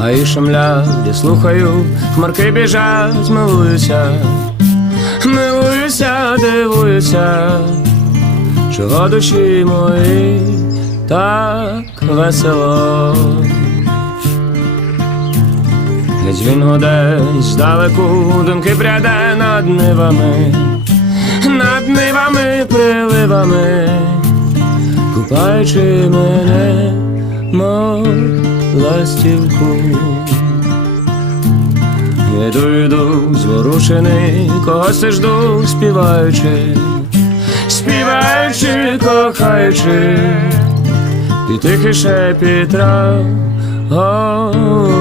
Гаї шумлять, слухаю, хмарки біжать, милуюся, милуюся, дивуюся, чого душі мої так весело. Геть він гуде здалеку, думки пряде над нивами, над нивами, приливами, купаючи мене, мов ластівку. Іду, йду, зворушений, когось я жду, співаючи, співаючи, кохаючи, і тихий шепіт трав голублячий.